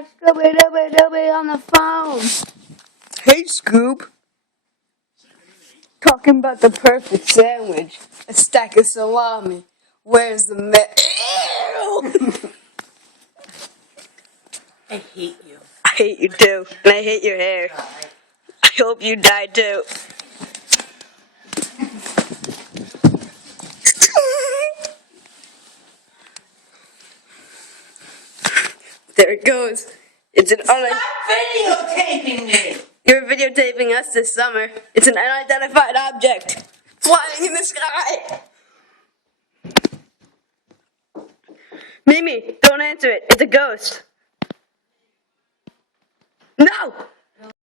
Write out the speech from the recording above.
got Scooby-Dooby on the phone. Hey, Scoob. Talking about the perfect sandwich. A stack of salami. Where's the I hate you. I hate you too, and I hate your hair. I hope you die too. There it goes. It's an Stop videotaping me! You're videotaping us this summer. It's an unidentified object flying in the sky. Mimi, don't answer it. It's a ghost.